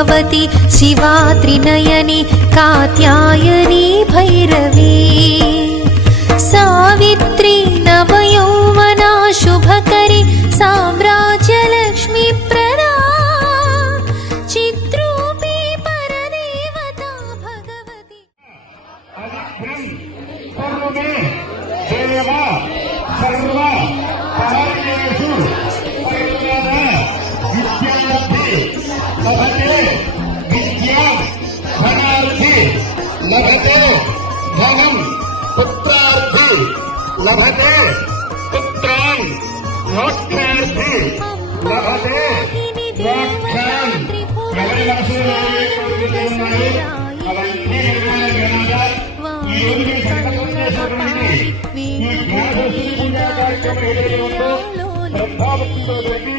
हेमावती शिवा त्रिनयनी कात्यायनी भैरवी सावित्री नवयौवना शुभकरी साम्राज्यलक्ष्मी प्रदा चिद्रूपी परदेवता भगवती लभते धनम पुत्रार्थी लभते पुत्रान् मोक्षार्थी लभते मोक्षान् ఎవరి మనసులో కోరుకుంటున్నాయి అవన్నీ నిర్మాణాలు ఈ రోజు మీ సంకల్పం చేసినటువంటి ఈ జ్ఞానదర్శిని పూజా కార్యక్రమం ఏదైతే ఉందో శ్రద్ధాభక్తితో జరిగి